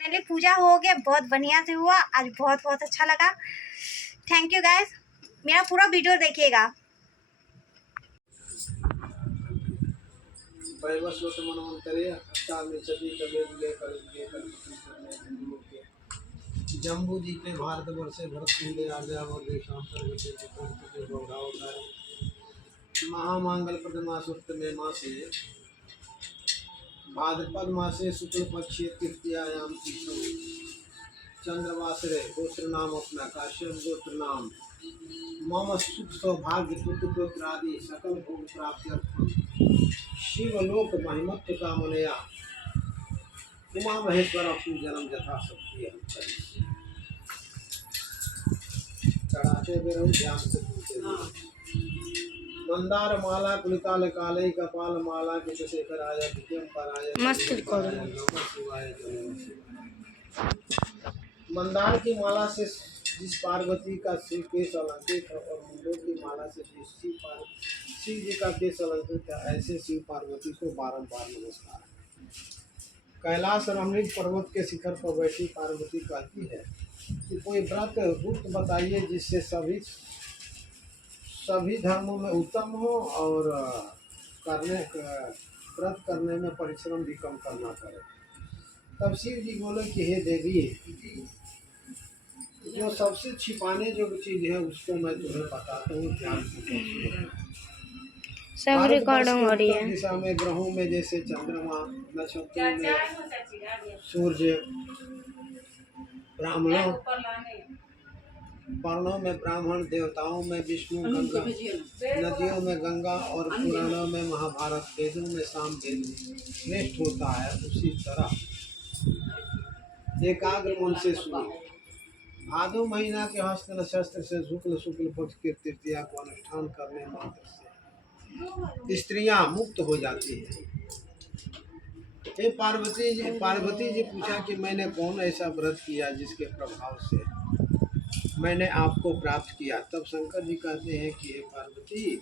पहले पूजा हो गया, बहुत बढ़िया से हुआ आज, बहुत बहुत अच्छा लगा। थैंक यू गाइस, मेरा पूरा वीडियो देखिएगा। जम्बू द्वीपे भारतवर्षे भरतखंडे आर्यावर्त देशांतर्गते महामांगल प्रदमासुत्तमे मासे भाद्रपद मासे शुक्ल पक्षे तृतीयायां तिथौ चंद्रवासरे गोत्र नाम अपना काश्यप गोत्र नाम मम सुख सौभाग्य पुत्र पुत्र आदि सकल भोग प्राप्त्यर्थम शिवलोक महिमत्व कामनया उमा महेश्वर पूजनम यथा शक्ति हम चढ़ाते हुए रहो, ध्यान से सुनते हुए। मंदार माला कुलिताल काले कपाल माला किशेखर आया विद्यम पराय मस्त रिकॉर्ड। नमः शिवाय नमः शिवाय। मंदार की माला से जिस पार्वती का शिव केश अलंकृत है और मुंडों की माला से शिव जी का केश अलंकृत है, ऐसे शिव पार्वती को बारंबार नमस्कार। कैलाश रमणीक पर्वत के शिखर पर बैठी पार्वती कहती है कि कोई व्रत गुप्त बताइए जिससे सभी धर्मों में उत्तम हो और व्रत करने में परिश्रम भी कम करना पड़े। तब शिव जी बोले कि हे देवी, जो सबसे छिपाने जो चीज है उसको मैं तुम्हें बताता हूँ, ध्यान से। सब रिकॉर्डिंग हो रही है। दिशा में ग्रहों में जैसे चंद्रमा, नक्षत्रों में सूर्य, ब्राह्मणों वर्णों में ब्राह्मण, देवताओं में विष्णु, गंगा नदियों में गंगा और पुराणों में महाभारत, वेदों में साम वेद श्रेष्ठ होता है, उसी तरह एकाग्र मन से सुनो। भादो महीना के हस्त नक्षत्र से शुक्ल पक्ष के तृतीया को अनुष्ठान करने मात्र से स्त्रियां मुक्त हो जाती हैं। हे पार्वती जी पूछा कि मैंने कौन ऐसा व्रत किया जिसके प्रभाव से मैंने आपको प्राप्त किया। तब शंकर जी कहते हैं कि हे पार्वती,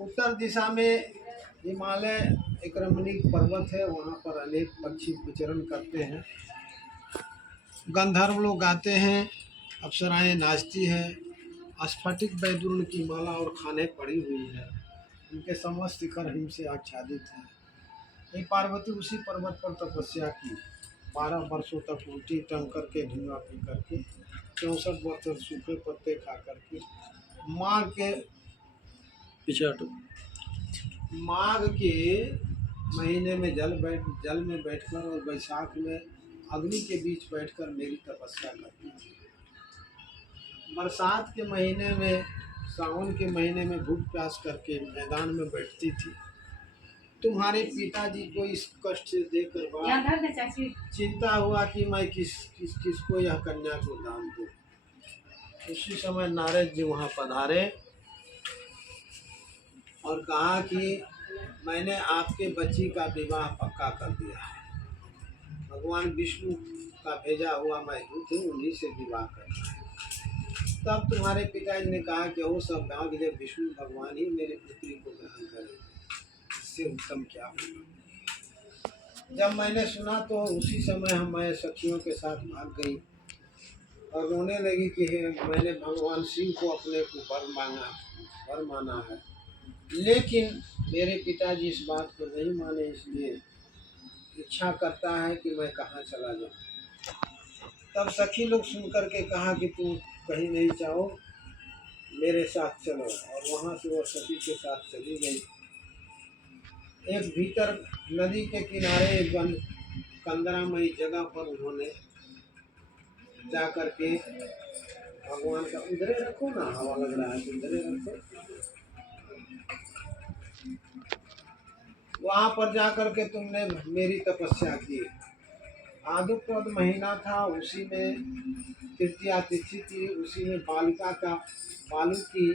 उत्तर दिशा में हिमालय एक रमणीक पर्वत है, वहाँ पर अनेक पक्षी विचरण करते हैं, गंधर्व लोग गाते हैं, अप्सराएं नाचती हैं, स्फटिक बैदुर्न की माला और खाने पड़ी हुई है, उनके समस्त शिखर हिम से आच्छादित है। ये पार्वती उसी पर्वत पर तपस्या की, 12 वर्षों तक उल्टी टंग करके धुआं पी करके 64 वर्ष सूखे पत्ते खा करके माघ के महीने में जल में बैठकर और बैसाख में अग्नि के बीच बैठकर मेरी तपस्या करती थी। बरसात के महीने में, सावन के महीने में भूख प्यास करके मैदान में बैठती थी। तुम्हारे पिताजी को इस कष्ट से देखकर चिंता हुआ कि मैं किसको यह कन्या को दान दूं। उसी समय नारद जी वहाँ पधारे और कहा कि मैंने आपके बच्ची का विवाह पक्का कर दिया है। भगवान विष्णु का भेजा हुआ मैं दूत हूँ, उन्हीं से विवाह करना है। तब तुम्हारे पिताजी ने कहा कि वो सब भाग जब विष्णु भगवान ही मेरे पुत्री को ग्रहण करेंगे, इससे उत्तम क्या होगा। जब मैंने सुना तो उसी समय मैं सखियों के साथ भाग गई और रोने लगी कि मैंने भगवान शिव को अपने को वर माना है, लेकिन मेरे पिताजी इस बात को नहीं माने, इसलिए इच्छा करता है कि मैं कहाँ चला जाऊँ। तब सखी लोग सुनकर के कहा कि तुम कहीं नहीं चाहो, मेरे साथ चलो, और वहाँ से वो सखी के साथ चली गई। एक भीतर नदी के किनारे बंद कंदरामयी जगह पर उन्होंने जा कर के भगवान का, उधरे रखो ना, हवा लग रहा है, उधरे रखो। वहाँ पर जा कर के तुमने मेरी तपस्या की। आदुपद महीना था, उसी में तृतीया तिथि थी, उसी में बालू की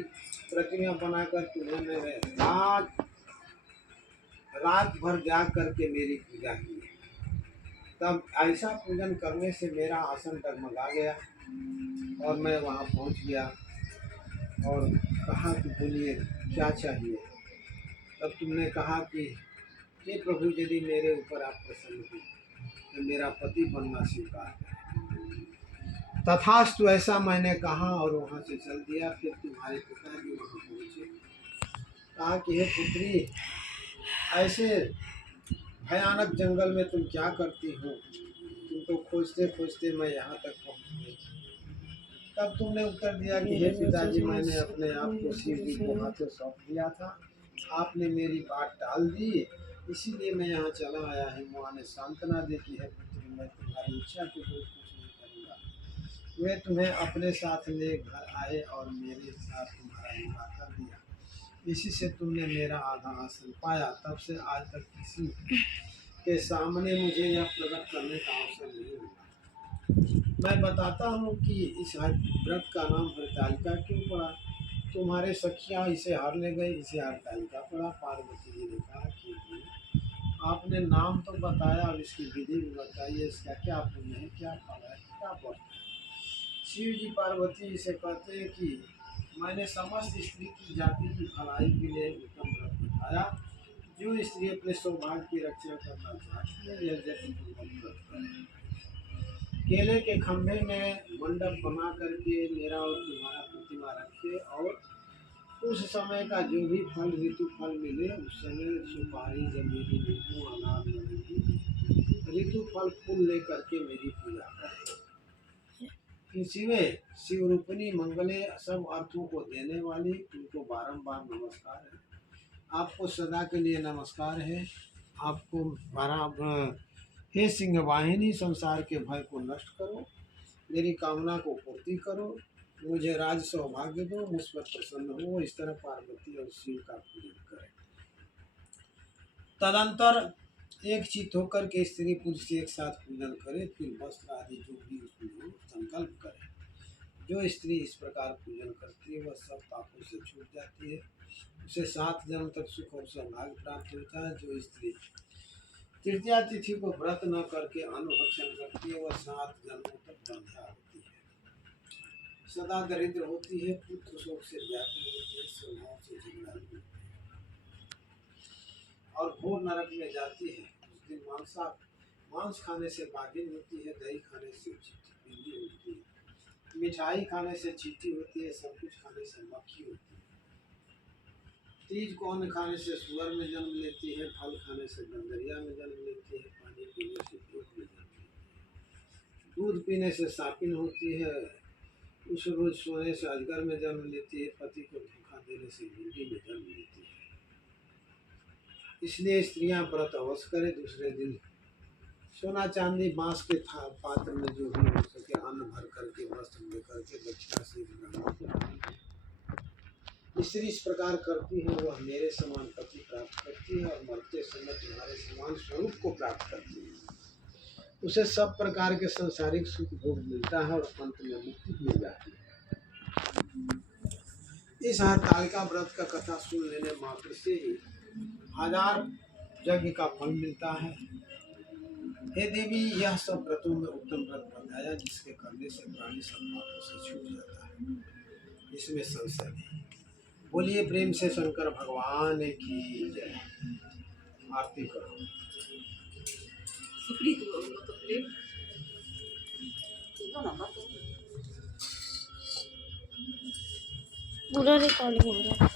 प्रतिमा बनाकर तुम्हें मैंने रात भर जाग करके मेरी पूजा की। तब ऐसा पूजन करने से मेरा आसन डगमगा गया और मैं वहाँ पहुँच गया और कहा कि बोलिए क्या चाहिए। तब तुमने कहा कि हे प्रभु, यदि मेरे ऊपर आप प्रसन्न हो तो मेरा पति बनना स्वीकार करें। तथास्तु, ऐसा मैंने कहा और वहाँ से चल दिया। फिर तुम्हारे पिताजी वहाँ पहुँचे। कहा कि हे पुत्री, ऐसे भयानक जंगल में तुम क्या करती हो? तुमको खोजते खोजते मैं यहाँ तक पहुँच गई। तब तुमने उत्तर दिया कि हे पिताजी, मैंने अपने आप को शिव जी को हाथों सौंप दिया था। आपने मेरी बात टाल दी, इसीलिए मैं यहाँ चला आया है। माँ ने सांत्वना दी कि हे पुत्री, मैं तुम्हारी इच्छा के विरुद्ध कुछ नहीं करूँगा। वे तुम्हें अपने साथ ले घर आए और मेरे साथ तुम्हारा विवाह कर दिया। इसी से तुमने मेरा आधा आसन पाया। तब से आज तक किसी के सामने मुझे यह प्रकट करने का अवसर नहीं मिला। मैं बताता हूँ कि इस व्रत का नाम हरतालिका क्यों पड़ा। तुम्हारे सखियाँ इसे हर ले गई, इसे हरतालिका पड़ा। पार्वती जी ने कहा कि आपने नाम तो बताया, अब इसकी विधि भी बताइए, इसका क्या पुण्य है, क्या फल है, क्या व्रत है। शिव जी पार्वती जी से कहते हैं कि मैंने समस्त स्त्री की जाति की भलाई के लिए उत्तम व्रत बताया। जो स्त्री अपने सौभाग्य की रक्षा करना चाहती है, यह जैसे व्रत करें। केले के खंभे में मंडप बना करके मेरा और तुम्हारा प्रतिमा रखे, और उस समय का जो भी फल ऋतु फल मिले, उस समय सुपारी, जमीरी, नींबू, अनार, नारंगी ऋतु फल फूल ले करके मेरी पूजा करें। शिव रूपिणी मंगले सब अर्थों को देने वाली, तुमको बारंबार नमस्कार है। आपको सदा के लिए नमस्कार है। आपको बारंबार, हे सिंह वाहिनी, संसार के भय को नष्ट करो, मेरी कामना को पूर्ति करो, मुझे राज सौभाग्य दो, मुझ पर प्रसन्न हो। इस तरह पार्वती और शिव का पूजन करें। तदंतर एक चित्त होकर के स्त्री पुरुष एक साथ पूजन करे, फिर वस्त्र आदि जो भी उसमें हो संकल्प करे। जो स्त्री इस प्रकार पूजन करती है वह सब पापों से छूट जाती है, उसे 7 जन्म तक सुख और सौभाग्य प्राप्त होता है। जो स्त्री तृतीया तिथि को व्रत न करके अनुभक्षण करती है, वह 7 जन्मों तक बंध्या होती है, सदा दरिद्र होती है, पुत्र शोक से व्याकुल होती है, स्वभाव से झगड़ालू होती है और घोर नरक में जाती है। उस दिन मांस खाने से बागिन होती है, दही खाने से बिल्ली होती है, मिठाई खाने से चींटी होती है, सब कुछ खाने से मक्खी होती है। तीज को अन्न खाने से सुअर में जन्म लेती है, फल खाने से गंदरिया में जन्म लेती है, पानी पीने से दूध में जन्म लेती है, दूध पीने से सापिन होती है, उस रोज सोने से अजगर में जन्म लेती है, पति को धोखा देने से भिंडी में जन्म लेती है। इसलिए स्त्रियां व्रत अवश्य करें। दूसरे दिन सोना चांदी बांस के पात्र में जो भी हो सके अन्न भर करके वस्त्र लेकर के दक्षिणा से स्त्री इस प्रकार करती है, वह मेरे समान पति प्राप्त करती है और मरते समय तुम्हारे समान स्वरूप को प्राप्त करती है। उसे सब प्रकार के सांसारिक सुख भोग मिलता है और अंत में मुक्ति मिल जाती है। इस हरतालिका व्रत का कथा सुन लेने मात्र से ही 1000 यज्ञ का फल मिलता है। हे देवी, यह सब व्रतों में उत्तम व्रत बताया, जिसके करने से प्राणी सब पापों से छूट जाता है, इसमें संशय नहीं। बोलिए प्रेम से शंकर भगवान की जय। आरती करो। पूरा रिकॉर्डिंग हो रहा है।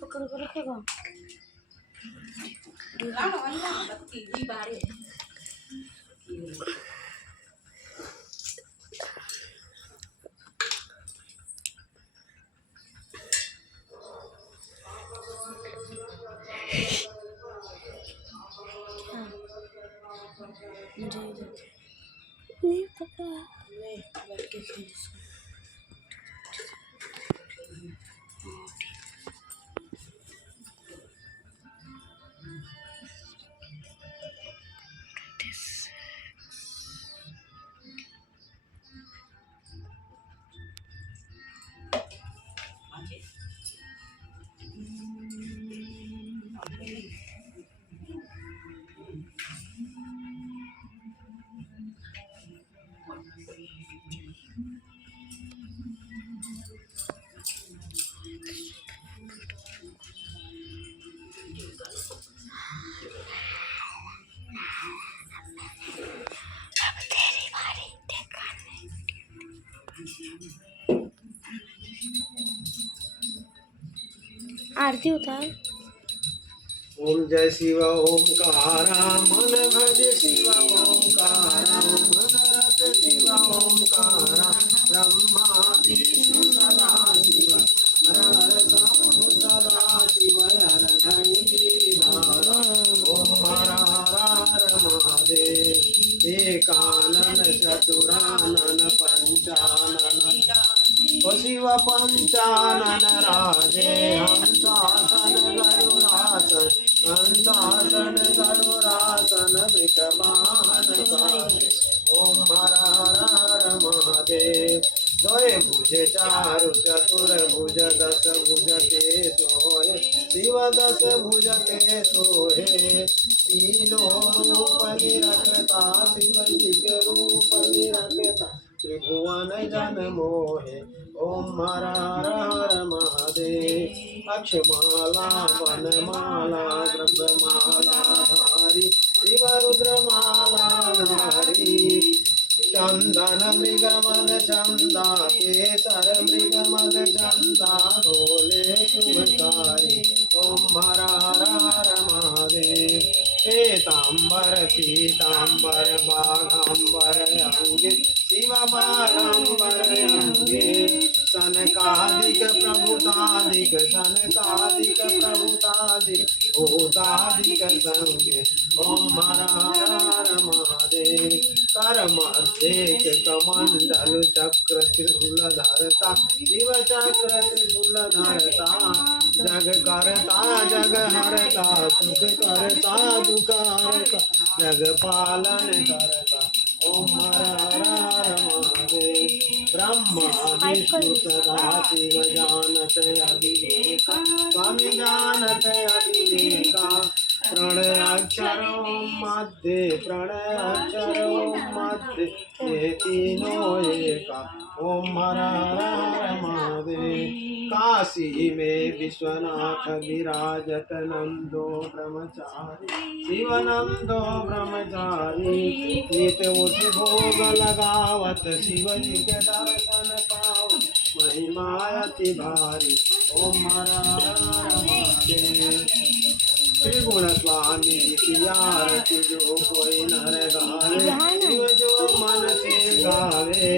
पकड़ कर रखेगा। मुझे नहीं पता। नहीं, बैठ के खेल इसको। आरती उतार। ओम जय शिव ओमकारा मन भज शिव ओमकारा मन रत शिव ओमकारा ब्रह्मा विष्णु सदा शिव हर हर शंभु सदा शिव हर धैर्यधारा ओम हर हर महादेव एकानन चतुरानन पंचानन ओ शिव पंचानन राजे हंसासन गरुरासन हंसासन गरुरासन विकमान काजे ओम हर हर महादेव द्वय भुज चारु चतुर भुज दस भुज ते सोहे शिव दस भुज ते सोहे तीनों रूप निरखता शिव एक रूप निरखता त्रिभुवन जन मोहे ओम हर हर महादेव अक्षमाला वनमाला द्रव्यमाला धारी शिव रुद्रमाला धारी चंदन मृगमद चंदा केसर मृगमद चंदा भोले शुभकारी ओम हर हर महादेव श्वेतांबर पीतांबर बाघांबर अंगे शिव बाघांबर अंगे सनकादिक प्रभुतादिक सनकादिक प्रभुतादिक भूतादिक संगे ओम हर हर महादेव कर मध्येक कमंडल चक्र त्रिशूल धरता शिव चक्र त्रिशूल धरता जग करता जग हरता सुख करता दुख हरता जग पालन करता ओम हर हर महादेव ब्रह्मा विष्णु सदा शिव जानत अभिलेखा स्वामी जानत अभिलेखा प्रणय अक्षरों मध्य प्रणय अक्षरों मध्य ये तीनों एका ओम हर हर महादेव काशी में विश्वनाथ विराजत नंदो ब्रह्मचारी शिव नंदो ब्रह्मचारी नित उठ भोग लगावत शिव जी के दर्शन पाव महिमा अति भारी ओम हर हर महादेव त्रिगुण स्वामी आरती जो कोई नर गावे शिव जो मन से गावे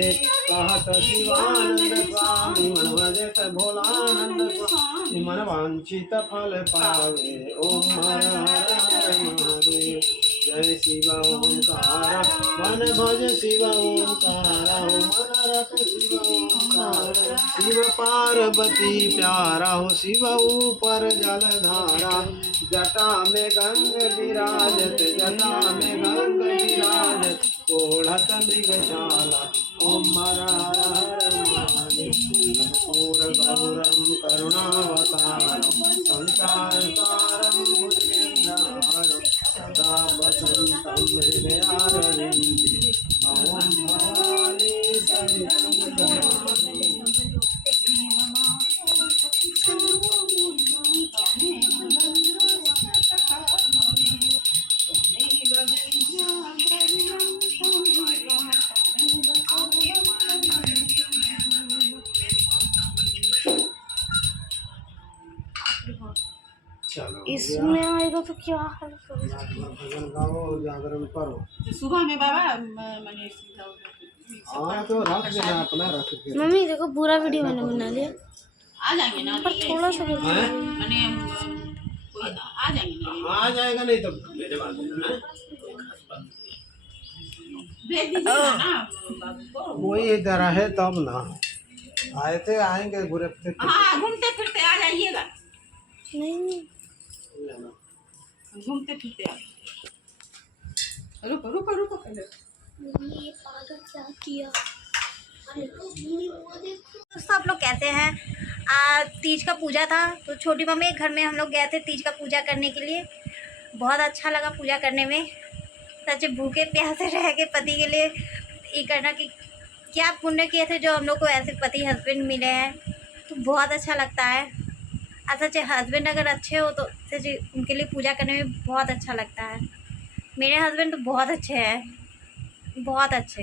कहत शिवानंद स्वामी मन भजत भोलानंद स्वामी मन वांछित फल पावे ओम हर हर महादेव जय शिव ओंकार मन भज शिव ओंकार मन रख शिव ओंकार शिव पार्वती प्यारा हो शिव ऊपर जलधारा जटा में गंग विराजत जटा में गंग विराजत ओढ़त मृगशाला ओम हर हर महादेव पूर गौरम करुणावतारम संसार सारम भुजगेन्द्रहारम सदा वसंतम हृदयारविंदे ओम भवानी सहितं चलो इसमें आएगा तो क्या हाल भजन गाओ जागरण करो सुबह में बाबा मैंने हाँ तो रख देना अपना रख के मम्मी देखो पूरा वीडियो मैंने बना लिया आ जाएंगे ना पर थोड़ा सा मैंने कोई आ जाएंगे ना आ जाएगा नहीं तो मेरे बात भेज दीजिए ना बाबू को कोई इधर है तब ना आए थे आएंगे घूमते हाँ घूमते फिरते आ जाइएगा नहीं घूमते फिरते आ रुको रुको रुको पहले ये पागल क्या किया सब लोग कहते हैं तीज का पूजा था तो छोटी मम्मी घर में हम लोग गए थे तीज का पूजा करने के लिए। बहुत अच्छा लगा पूजा करने में। सच भूखे प्यासे रह के पति के लिए ये करना कि क्या पुण्य किए थे जो हम लोग को ऐसे पति हस्बैंड मिले हैं, तो बहुत अच्छा लगता है। सच हस्बैंड अगर अच्छे हो तो सच उनके लिए पूजा करने में बहुत अच्छा लगता है। मेरे हस्बैंड तो बहुत अच्छे हैं, बहुत अच्छे।